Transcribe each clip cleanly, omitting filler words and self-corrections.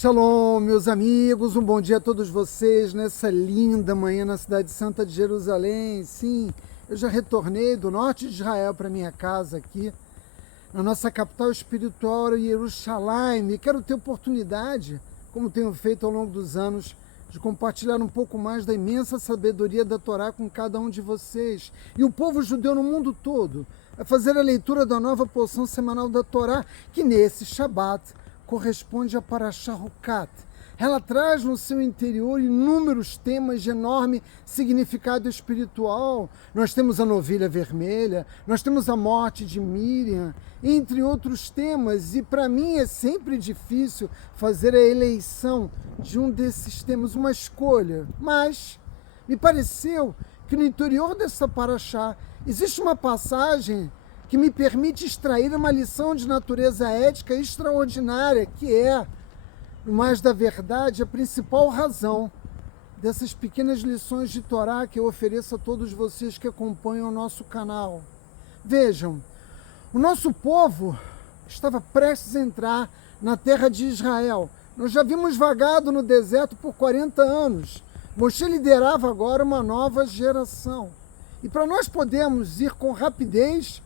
Shalom, meus amigos, um bom dia a todos vocês nessa linda manhã na cidade santa de Jerusalém. Sim, eu já retornei do norte de Israel para minha casa aqui, na nossa capital espiritual, Jerusalém, e quero ter oportunidade, como tenho feito ao longo dos anos, de compartilhar um pouco mais da imensa sabedoria da Torá com cada um de vocês. E o povo judeu no mundo todo, a fazer a leitura da nova porção semanal da Torá, que nesse Shabat corresponde a Parashá Hukat. Ela traz no seu interior inúmeros temas de enorme significado espiritual. Nós temos a novilha vermelha, nós temos a morte de Miriam, entre outros temas. E para mim é sempre difícil fazer a eleição de um desses temas, uma escolha. Mas me pareceu que no interior dessa Parashá existe uma passagem que me permite extrair uma lição de natureza ética extraordinária, que é, no mais da verdade, a principal razão dessas pequenas lições de Torá que eu ofereço a todos vocês que acompanham o nosso canal. Vejam, o nosso povo estava prestes a entrar na terra de Israel. Nós já havíamos vagado no deserto por 40 anos. Moshe liderava agora uma nova geração. E para nós podermos ir com rapidez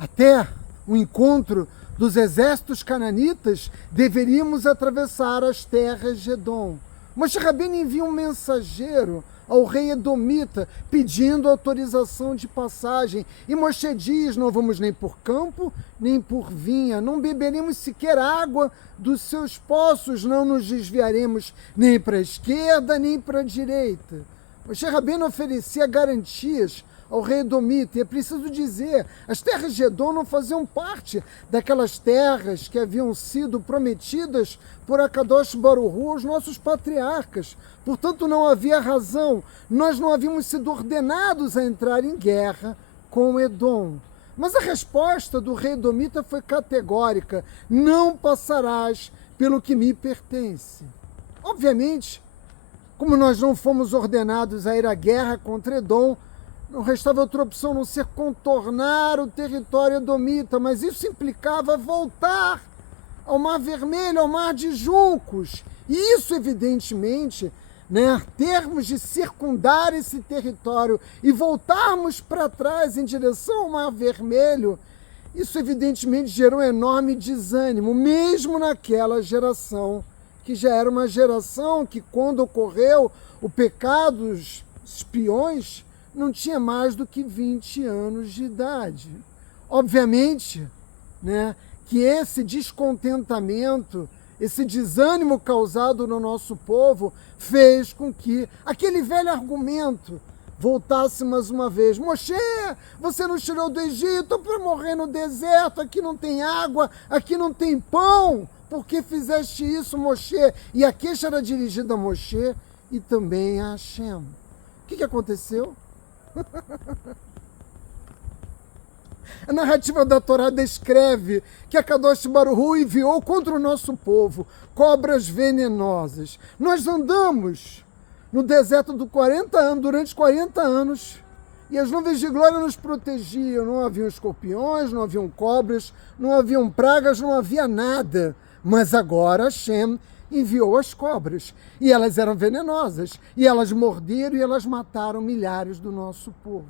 até o encontro dos exércitos cananitas, deveríamos atravessar as terras de Edom. Moshe Rabbeinu envia um mensageiro ao rei Edomita, pedindo autorização de passagem. E Moshe diz, não vamos nem por campo, nem por vinha, não beberemos sequer água dos seus poços, não nos desviaremos nem para a esquerda, nem para a direita. Moshe Rabbeinu oferecia garantias ao rei Edomita, e é preciso dizer, as terras de Edom não faziam parte daquelas terras que haviam sido prometidas por Akadosh Baruch Hu aos nossos patriarcas. Portanto, não havia razão, nós não havíamos sido ordenados a entrar em guerra com Edom. Mas a resposta do rei Edomita foi categórica: não passarás pelo que me pertence. Obviamente, como nós não fomos ordenados a ir à guerra contra Edom, não restava outra opção a não ser contornar o território edomita, mas isso implicava voltar ao Mar Vermelho, ao Mar de Juncos. E isso, evidentemente, termos de circundar esse território e voltarmos para trás em direção ao Mar Vermelho, isso evidentemente gerou um enorme desânimo, mesmo naquela geração, que já era uma geração que, quando ocorreu o pecado dos espiões, não tinha mais do que 20 anos de idade. Obviamente, que esse descontentamento, esse desânimo causado no nosso povo fez com que aquele velho argumento voltasse mais uma vez. Moshe, você nos tirou do Egito para morrer no deserto, aqui não tem água, aqui não tem pão. Por que fizeste isso, Moshe? E a queixa era dirigida a Moshe e também a Hashem. O que aconteceu? A narrativa da Torá descreve que a Kadosh Baruch Hu enviou contra o nosso povo cobras venenosas. Nós andamos no deserto durante 40 anos e as nuvens de glória nos protegiam. Não haviam escorpiões, não haviam cobras, não haviam pragas, não havia nada. Mas agora Hashem enviou as cobras, e elas eram venenosas, e elas morderam e elas mataram milhares do nosso povo.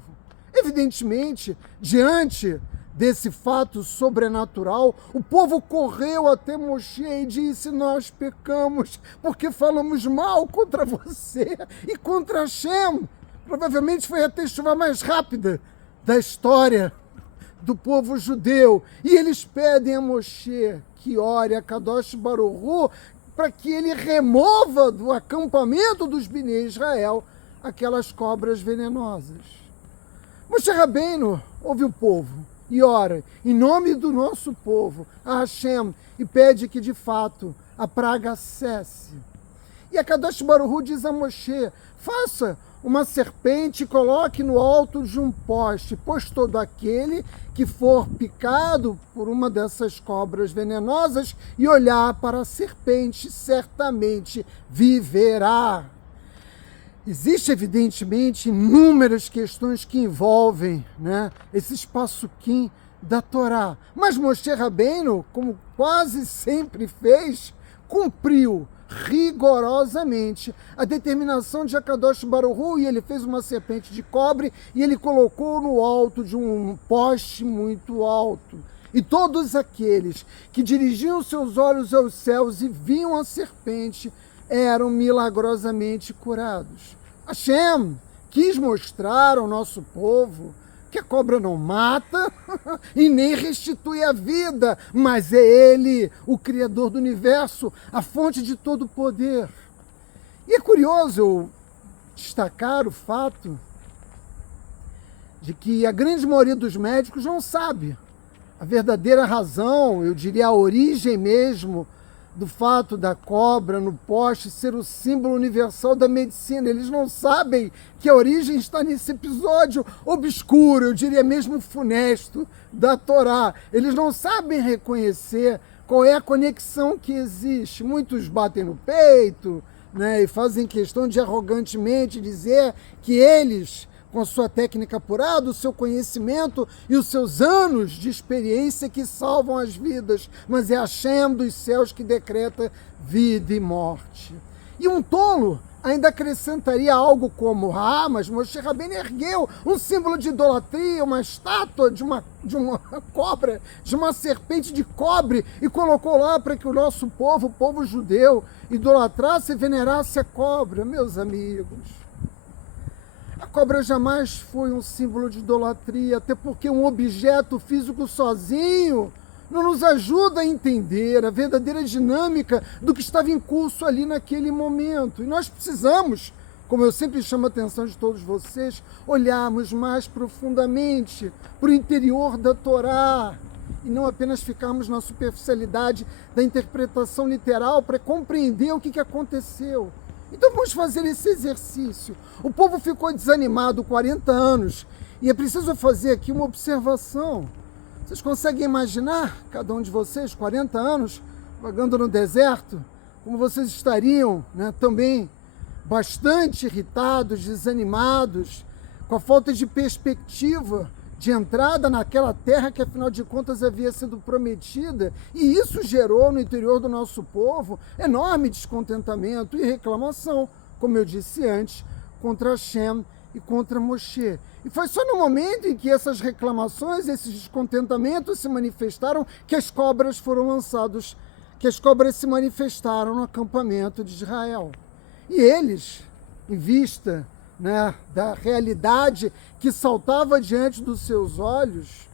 Evidentemente, diante desse fato sobrenatural, o povo correu até Moshe e disse: nós pecamos porque falamos mal contra você e contra Hashem. Provavelmente foi a teshuvá mais rápida da história do povo judeu, e eles pedem a Moshe que ore a Kadosh Baruch Hu para que ele remova do acampamento dos Bnei Israel aquelas cobras venenosas. Moshe Rabbeinu ouve o povo e ora em nome do nosso povo a Hashem e pede que de fato a praga cesse. E a Kadosh Baruch Hu diz a Moshe: faça uma serpente e coloque no alto de um poste, pois todo aquele que for picado por uma dessas cobras venenosas e olhar para a serpente, certamente viverá. Existem, evidentemente, inúmeras questões que envolvem esse passuquim da Torá. Mas Moshe Rabbeinu, como quase sempre fez, cumpriu rigorosamente a determinação de Akadosh Baruch Hu, e ele fez uma serpente de cobre e ele colocou no alto de um poste muito alto. E todos aqueles que dirigiam seus olhos aos céus e viam a serpente eram milagrosamente curados. Hashem quis mostrar ao nosso povo que a cobra não mata e nem restitui a vida, mas é Ele, o Criador do universo, a fonte de todo o poder. E é curioso eu destacar o fato de que a grande maioria dos médicos não sabe a verdadeira razão, eu diria a origem mesmo, do fato da cobra no poste ser o símbolo universal da medicina. Eles não sabem que a origem está nesse episódio obscuro, eu diria mesmo funesto, da Torá. Eles não sabem reconhecer qual é a conexão que existe. Muitos batem no peito, né, e fazem questão de arrogantemente dizer que eles, com sua técnica apurada, o seu conhecimento e os seus anos de experiência que salvam as vidas, mas é a Hashem dos céus que decreta vida e morte. E um tolo ainda acrescentaria algo como: mas Moshe Rabbeinu ergueu um símbolo de idolatria, uma estátua de uma cobra, de uma serpente de cobre, e colocou lá para que o nosso povo, o povo judeu, idolatrasse e venerasse a cobra. Meus amigos, a cobra jamais foi um símbolo de idolatria, até porque um objeto físico sozinho não nos ajuda a entender a verdadeira dinâmica do que estava em curso ali naquele momento. E nós precisamos, como eu sempre chamo a atenção de todos vocês, olharmos mais profundamente para o interior da Torá e não apenas ficarmos na superficialidade da interpretação literal para compreender o que aconteceu. Então vamos fazer esse exercício. O povo ficou desanimado 40 anos e é preciso fazer aqui uma observação. Vocês conseguem imaginar, cada um de vocês, 40 anos, vagando no deserto, como vocês estariam, né, também bastante irritados, desanimados, com a falta de perspectiva de entrada naquela terra que, afinal de contas, havia sido prometida, e isso gerou no interior do nosso povo enorme descontentamento e reclamação, como eu disse antes, contra Hashem e contra Moshe. E foi só no momento em que essas reclamações, esses descontentamentos se manifestaram, que as cobras foram lançadas, que as cobras se manifestaram no acampamento de Israel. E eles, em vista, né, da realidade que saltava diante dos seus olhos,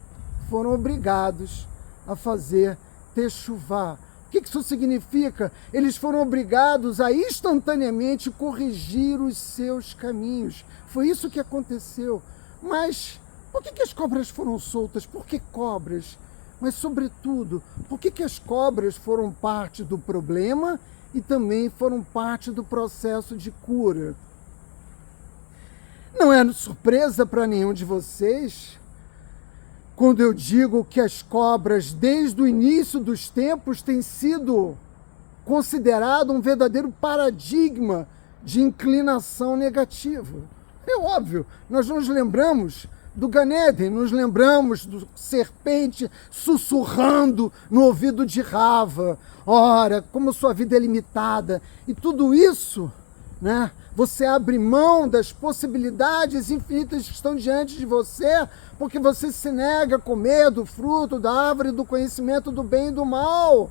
foram obrigados a fazer techuvá. O que isso significa? Eles foram obrigados a instantaneamente corrigir os seus caminhos. Foi isso que aconteceu. Mas por que as cobras foram soltas? Por que cobras? Mas, sobretudo, por que as cobras foram parte do problema e também foram parte do processo de cura? Não é surpresa para nenhum de vocês quando eu digo que as cobras, desde o início dos tempos, têm sido considerado um verdadeiro paradigma de inclinação negativa. É óbvio, nós nos lembramos do Gan Eden, nos lembramos do serpente sussurrando no ouvido de Rava. Ora, como sua vida é limitada. E tudo isso, né? Você abre mão das possibilidades infinitas que estão diante de você, porque você se nega a comer do fruto da árvore do conhecimento do bem e do mal.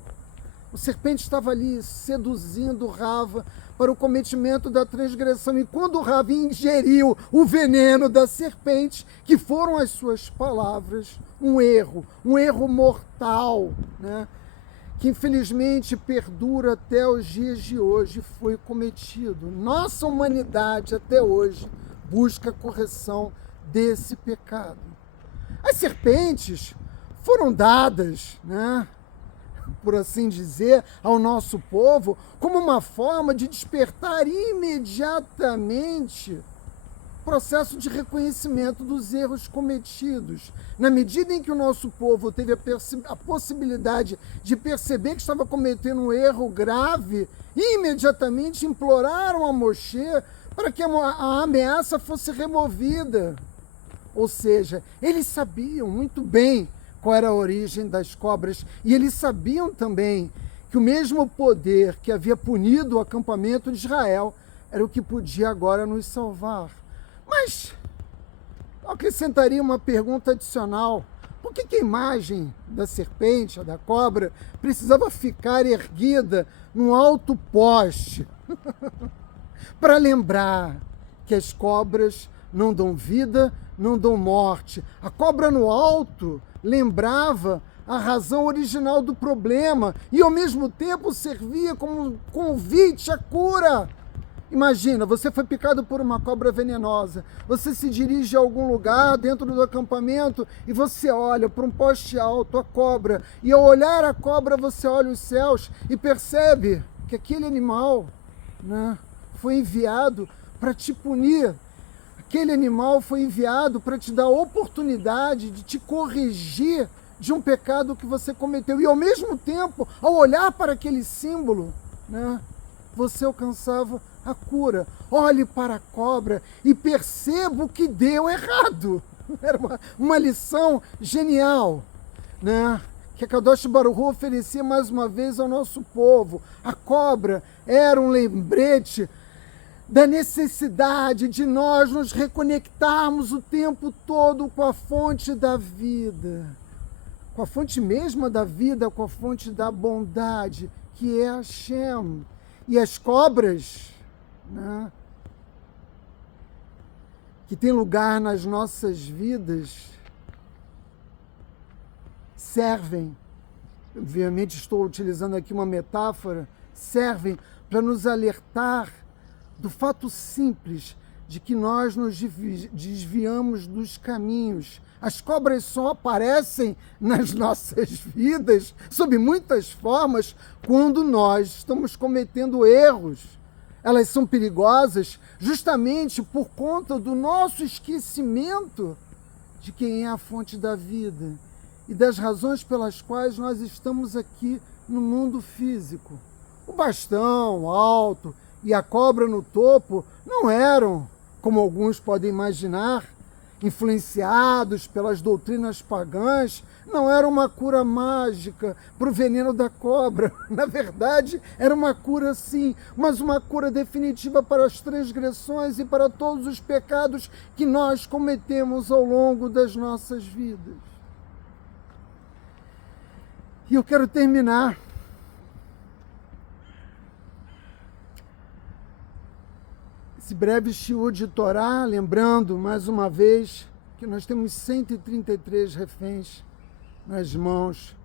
O serpente estava ali seduzindo Rava para o cometimento da transgressão. E quando Rava ingeriu o veneno da serpente, que foram as suas palavras, um erro mortal, né? Que infelizmente perdura até os dias de hoje, foi cometido. Nossa humanidade até hoje busca a correção desse pecado. As serpentes foram dadas, né, por assim dizer, ao nosso povo como uma forma de despertar imediatamente processo de reconhecimento dos erros cometidos. Na medida em que o nosso povo teve a possibilidade de perceber que estava cometendo um erro grave, imediatamente imploraram a Moshe para que a ameaça fosse removida. Ou seja, eles sabiam muito bem qual era a origem das cobras, e eles sabiam também que que o mesmo poder que havia punido o acampamento de Israel era o que podia agora nos salvar. Mas eu acrescentaria uma pergunta adicional. Por que a imagem da serpente, da cobra, precisava ficar erguida num alto poste para lembrar que as cobras não dão vida, não dão morte? A cobra no alto lembrava a razão original do problema e, ao mesmo tempo, servia como um convite à cura. Imagina, você foi picado por uma cobra venenosa, você se dirige a algum lugar dentro do acampamento e você olha para um poste alto, a cobra, e ao olhar a cobra você olha os céus e percebe que aquele animal, né, foi enviado para te punir. Aquele animal foi enviado para te dar a oportunidade de te corrigir de um pecado que você cometeu. E ao mesmo tempo, ao olhar para aquele símbolo, né, você alcançava a cura. Olhe para a cobra e perceba o que deu errado. Era uma lição genial, né, que a Kadosh Baruch Hu oferecia mais uma vez ao nosso povo. A cobra era um lembrete da necessidade de nós nos reconectarmos o tempo todo com a fonte da vida, com a fonte mesma da vida, com a fonte da bondade, que é Hashem. E as cobras, né, que tem lugar nas nossas vidas, servem, obviamente estou utilizando aqui uma metáfora, servem para nos alertar do fato simples de que nós nos desviamos dos caminhos. As cobras só aparecem nas nossas vidas, sob muitas formas, quando nós estamos cometendo erros. Elas são perigosas justamente por conta do nosso esquecimento de quem é a fonte da vida e das razões pelas quais nós estamos aqui no mundo físico. O bastão alto e a cobra no topo não eram, como alguns podem imaginar, influenciados pelas doutrinas pagãs, não era uma cura mágica para o veneno da cobra. Na verdade, era uma cura sim, mas uma cura definitiva para as transgressões e para todos os pecados que nós cometemos ao longo das nossas vidas. E eu quero terminar esse breve shiur de Torá, lembrando mais uma vez que nós temos 133 reféns nas mãos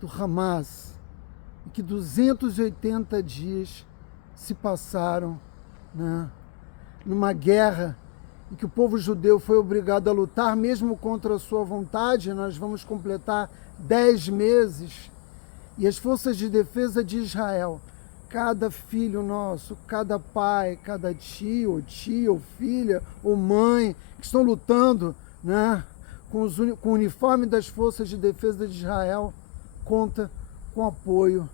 do Hamas e que 280 dias se passaram, né, numa guerra em que o povo judeu foi obrigado a lutar mesmo contra a sua vontade. Nós vamos completar 10 meses e as forças de defesa de Israel, cada filho nosso, cada pai, cada tio, ou tia, ou filha, ou mãe, que estão lutando, né, com o uniforme das forças de defesa de Israel, conta com o apoio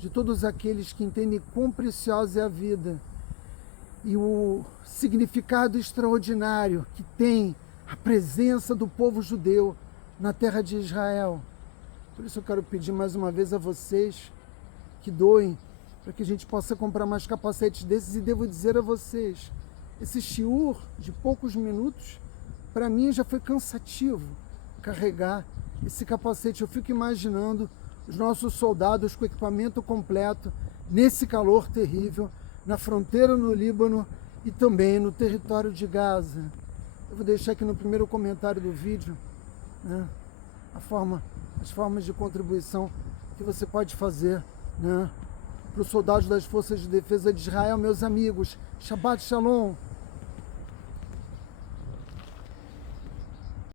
de todos aqueles que entendem quão preciosa é a vida e o significado extraordinário que tem a presença do povo judeu na terra de Israel. Por isso eu quero pedir mais uma vez a vocês que doem para que a gente possa comprar mais capacetes desses. E devo dizer a vocês, esse shiur de poucos minutos, para mim já foi cansativo carregar esse capacete. Eu fico imaginando os nossos soldados com equipamento completo, nesse calor terrível, na fronteira no Líbano e também no território de Gaza. Eu vou deixar aqui no primeiro comentário do vídeo, né, as formas de contribuição que você pode fazer, né, para os soldados das Forças de Defesa de Israel. Meus amigos, Shabbat Shalom.